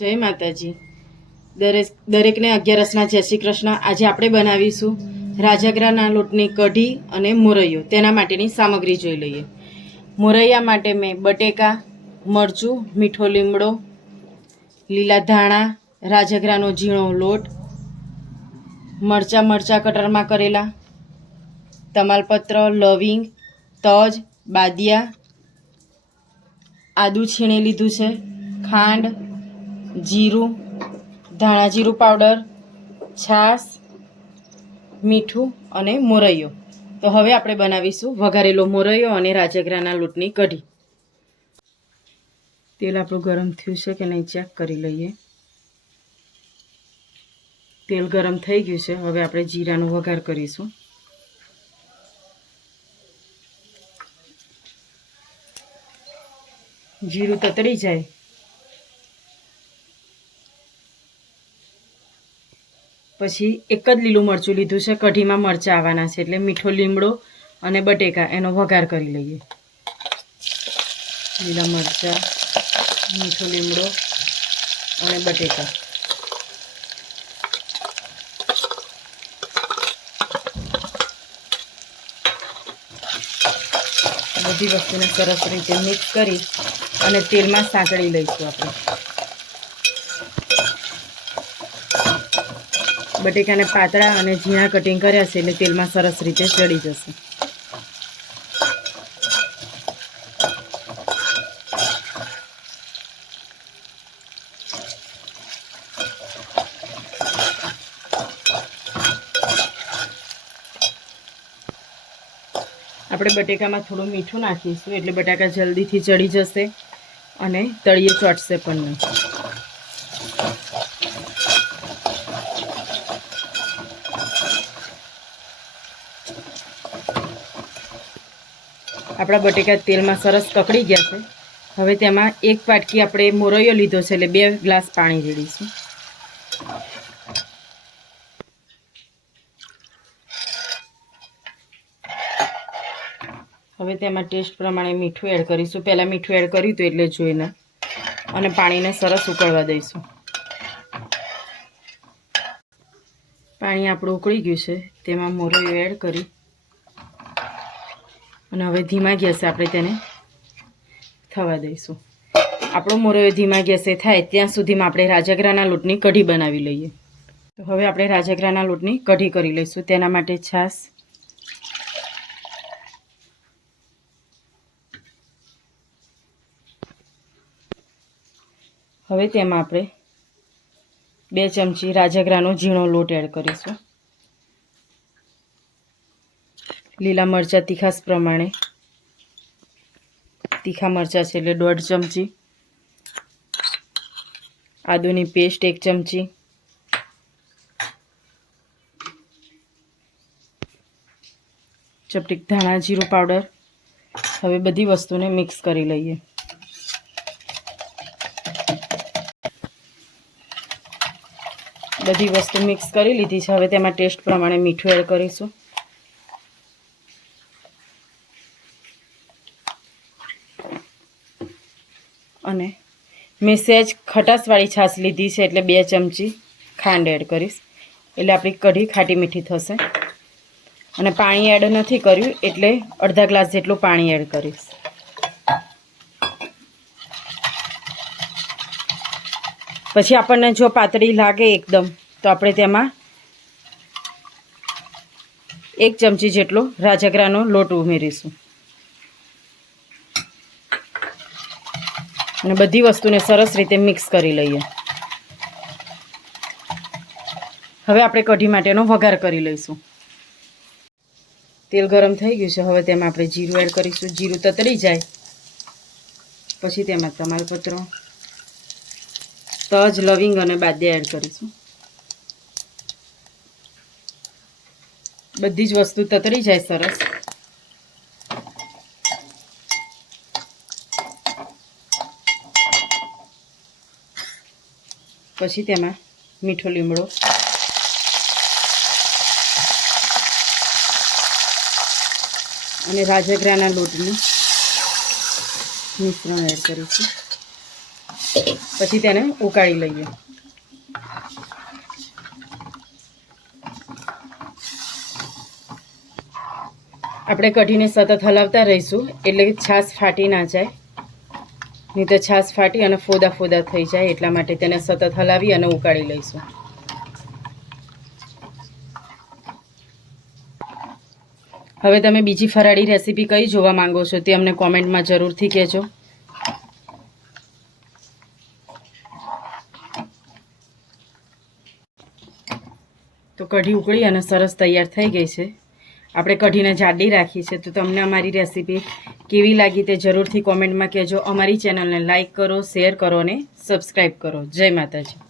જય માતાજી. દરેક દરેકને અગિયારસના જય શ્રી કૃષ્ણ. આજે આપણે બનાવીશું રાજાગરાના લોટની કઢી અને મોરૈયો. તેના માટેની સામગ્રી જોઈ લઈએ. મોરૈયા માટે મેં બટેકા, મરચું, મીઠો લીમડો, લીલા ધાણા, રાજગરાનો ઝીણો લોટ, મરચાં મરચાં કટરમાં કરેલા, તમાલપત્ર, લવિંગ, તજ, બાદિયા, આદું છીણી લીધું છે, ખાંડ જીરું, ધાણા જીરું પાવડર, છાશ, મીઠું અને મોરૈયો. તો હવે આપણે બનાવીશું વઘારેલો મોરૈયો અને રાજગરાના લોટની કઢી. તેલ આપણું ગરમ થયું છે કે નહીં ચેક કરી લઈએ. તેલ ગરમ થઈ ગયું છે. હવે આપણે જીરાનો વઘાર કરીશું. જીરું તતડી જાય. પછી એક જ લીલું મરચું લીધું છે. કઢીમાં મરચાં આવવાના છે એટલે મીઠો લીમડો અને બટેકા એનો વઘાર કરી લઈએ. લીલા મરચાં, મીઠો લીમડો અને બટેકા. બધી વસ્તુને સરસ રીતે મિક્સ કરી અને તેલમાં સાંકળી લઈશું આપણે. બટેકાને પાતળા અને ઝીણા કટિંગ કર્યા છે એટલે તેલમાં સરસ રીતે ચડી જશે. આપણે બટેકામાં થોડું મીઠું નાખીશું એટલે બટાકા જલ્દીથી ચડી જશે અને તળીએ ચોટશે પણ નહીં. આપણા બટેકા તેલમાં સરસ કકડી ગયા છે. હવે તેમાં એક વાટકી આપણે મોરૈયો લીધો છે એટલે બે ગ્લાસ પાણી રેડીશું હવે તેમાં ટેસ્ટ પ્રમાણે મીઠું એડ કરીશું. પહેલાં મીઠું એડ કર્યું હતું એટલે જોઈને. અને પાણીને સરસ ઉકળવા દઈશું. પાણી આપણું ઉકળી ગયું છે. તેમાં મોરૈયો એડ કરી અને હવે ધીમા ગેસે આપણે તેને થવા દઈશું. આપણો મોરૈયો ધીમા ગેસે થાય ત્યાં સુધીમાં આપણે રાજાગરાના લોટની કઢી બનાવી લઈએ. તો હવે આપણે રાજાગરાના લોટની કઢી કરી લઈશું. તેના માટે છાશ. હવે તેમાં આપણે બે ચમચી રાજાગરાનો ઝીણો લોટ એડ કરીશું. લીલા મરચાં તીખાસ પ્રમાણે. તીખા મરચાં છે એટલે દોઢ ચમચી. આદુની પેસ્ટ એક ચમચી. ચપટીક ધાણા જીરું પાવડર. હવે બધી વસ્તુને મિક્સ કરી લઈએ. બધી વસ્તુ મિક્સ કરી લીધી છે. હવે તેમાં ટેસ્ટ પ્રમાણે મીઠું એડ કરીશું. અને મેં સહેજ ખટાશવાળી છાશ લીધી છે એટલે બે ચમચી ખાંડ એડ કરીશ. એટલે આપણી કઢી ખાટી મીઠી થશે. અને પાણી એડ નથી કર્યું, એટલે અડધા ગ્લાસ જેટલું પાણી એડ કરીશ. પછી આપણને જો પાતળી લાગે એકદમ, તો આપણે તેમાં એક ચમચી જેટલો રાજગરાનો લોટ ઉમેરીશું. અને બધી વસ્તુને સરસ રીતે મિક્સ કરી લઈએ. હવે આપણે કઢી માટેનો વઘાર કરી લઈશું. તેલ ગરમ થઈ ગયું છે. હવે તેમાં આપણે જીરું એડ કરીશું. જીરું તતરી જાય. પછી તેમાં તમાલપત્ર તજ, લવિંગ અને બાદિયા એડ કરીશું. બધી જ વસ્તુ તતરી જાય સરસ. પછી તેમાં મીઠો લીમડો. અને રાજગરાના લોટનું મિશ્રણ એડ કરીશું. પછી તેને ઉકાળી લઈએ. આપણે કઢીને સતત હલાવતા રહીશું એટલે છાશ ફાટી ના જાય. નહીં તો છાશ ફાટી અને ફોદા ફોદા થઈ જાય એટલા માટે તેને સતત હલાવી અને ઉકાળી લઈશું. હવે તમે બીજી ફરાળી રેસીપી કઈ જોવા માંગો છો તે અમને કોમેન્ટમાં જરૂરથી કહેજો. તો કઢી ઉકળી અને સરસ તૈયાર થઈ ગઈ છે. આપણે કઢીને જાડી રાખી છે, તો તમને અમારી રેસીપી કેવી લાગી તે જરૂરથી કોમેન્ટમાં કહેજો. અમારી ચેનલને લાઇક કરો શેર કરો અને સબસ્ક્રાઈબ કરો. જય માતાજી.